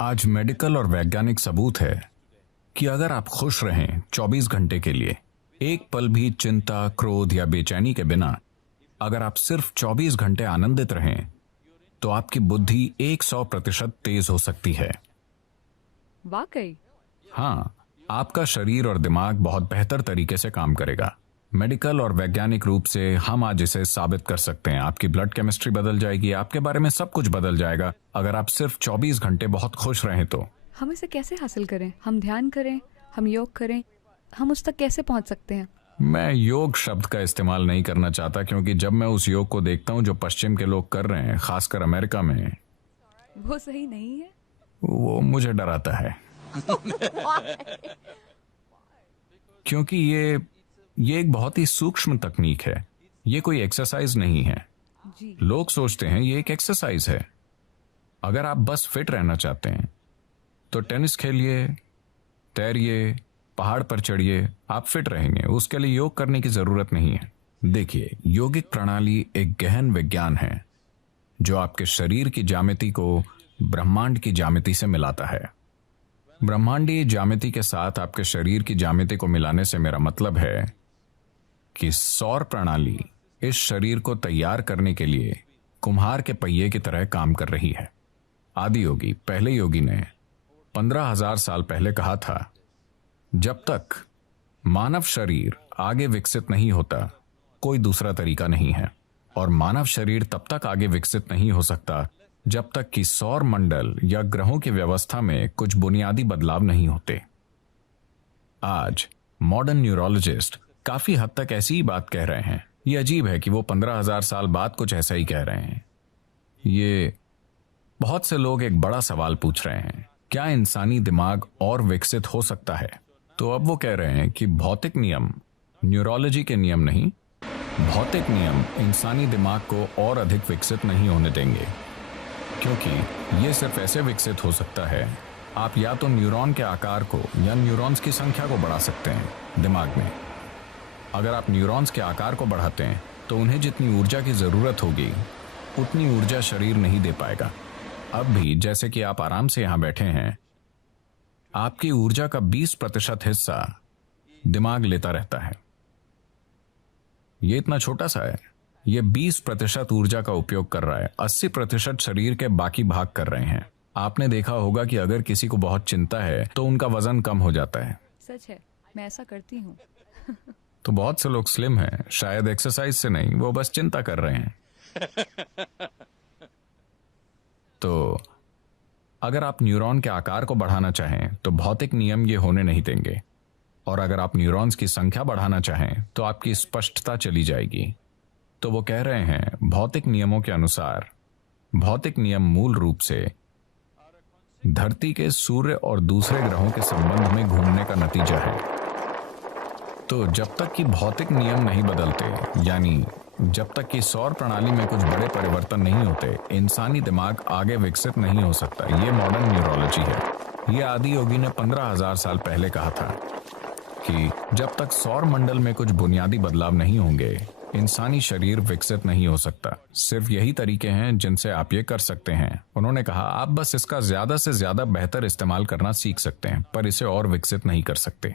आज मेडिकल और वैज्ञानिक सबूत है कि अगर आप खुश रहें 24 घंटे के लिए, एक पल भी चिंता, क्रोध या बेचैनी के बिना, अगर आप सिर्फ 24 घंटे आनंदित रहें, तो आपकी बुद्धि 100% तेज हो सकती है। वाकई? हाँ, आपका शरीर और दिमाग बहुत बेहतर तरीके से काम करेगा। मेडिकल और वैज्ञानिक रूप से हम आज इसे साबित कर सकते हैं। आपकी ब्लड केमिस्ट्री बदल जाएगी, आपके बारे में सब कुछ बदल जाएगा अगर आप सिर्फ 24 घंटे बहुत खुश रहें तो। हम इसे कैसे हासिल करें? हम ध्यान करें, हम योग करें, हम उस तक कैसे पहुंच सकते हैं? मैं योग शब्द का इस्तेमाल नहीं करना चाहता, क्योंकि जब मैं उस योग को देखता हूं जो पश्चिम के लोग कर रहे हैं, खासकर अमेरिका में, वो सही नहीं है। वो मुझे डराता है। क्योंकि ये एक बहुत ही सूक्ष्म तकनीक है। ये कोई एक्सरसाइज नहीं है। जी। लोग सोचते हैं ये एक एक्सरसाइज है। अगर आप बस फिट रहना चाहते हैं तो टेनिस खेलिए, तैरिए, पहाड़ पर चढ़िए, आप फिट रहेंगे। उसके लिए योग करने की जरूरत नहीं है। देखिए, योगिक प्रणाली एक गहन विज्ञान है जो आपके शरीर की ज्यामिति को ब्रह्मांड की ज्यामिति से मिलाता है। ब्रह्मांडीय ज्यामिति के साथ आपके शरीर की ज्यामिति को मिलाने से मेरा मतलब है कि सौर प्रणाली इस शरीर को तैयार करने के लिए कुम्हार के पहिए की तरह काम कर रही है। आदि योगी, पहले योगी ने 15,000 साल पहले कहा था, जब तक मानव शरीर आगे विकसित नहीं होता, कोई दूसरा तरीका नहीं है। और मानव शरीर तब तक आगे विकसित नहीं हो सकता जब तक कि सौर मंडल या ग्रहों की व्यवस्था में कुछ बुनियादी बदलाव नहीं होते। आज मॉडर्न न्यूरोलॉजिस्ट काफी हद तक ऐसी ही बात कह रहे हैं। ये अजीब है कि वो 15,000 साल बाद कुछ ऐसा ही कह रहे हैं। ये बहुत से लोग एक बड़ा सवाल पूछ रहे हैं, क्या इंसानी दिमाग और विकसित हो सकता है? तो अब वो कह रहे हैं कि भौतिक नियम, न्यूरोलॉजी के नियम नहीं, भौतिक नियम इंसानी दिमाग को और अधिक विकसित नहीं होने देंगे, क्योंकि ये सिर्फ ऐसे विकसित हो सकता है, आप या तो न्यूरॉन के आकार को या न्यूरॉन्स की संख्या को बढ़ा सकते हैं दिमाग में। अगर आप न्यूरॉन्स के आकार को बढ़ाते हैं तो उन्हें जितनी ऊर्जा की जरूरत होगी उतनी ऊर्जा शरीर नहीं दे पाएगा। अब भी जैसे कि आप आराम से यहां बैठे हैं, आपकी ऊर्जा का 20% हिस्सा दिमाग लेता रहता है। ये इतना छोटा सा है, ये 20% ऊर्जा का उपयोग कर रहा है, 80% शरीर के बाकी भाग कर रहे हैं। आपने देखा होगा कि अगर किसी को बहुत चिंता है तो उनका वजन कम हो जाता है। सच है, मैं ऐसा करती हूँ। तो बहुत से लोग स्लिम हैं, शायद एक्सरसाइज से नहीं, वो बस चिंता कर रहे हैं। तो अगर आप न्यूरॉन के आकार को बढ़ाना चाहें तो भौतिक नियम ये होने नहीं देंगे, और अगर आप न्यूरॉन्स की संख्या बढ़ाना चाहें तो आपकी स्पष्टता चली जाएगी। तो वो कह रहे हैं, भौतिक नियमों के अनुसार भौतिक नियम मूल रूप से धरती के सूर्य और दूसरे ग्रहों के संबंध में घूमने का नतीजा है। तो जब तक कि भौतिक नियम नहीं बदलते, यानी जब तक कि सौर प्रणाली में कुछ बड़े परिवर्तन नहीं होते, इंसानी दिमाग आगे विकसित नहीं हो सकता। ये मॉडर्न न्यूरोलॉजी है। ये आदि योगी ने 15,000 साल पहले कहा था कि जब तक सौर मंडल में कुछ बुनियादी बदलाव नहीं होंगे, इंसानी शरीर विकसित नहीं हो सकता। सिर्फ यही तरीके हैं जिनसे आप ये कर सकते हैं। उन्होंने कहा, आप बस इसका ज्यादा से ज्यादा बेहतर इस्तेमाल करना सीख सकते हैं, पर इसे और विकसित नहीं कर सकते।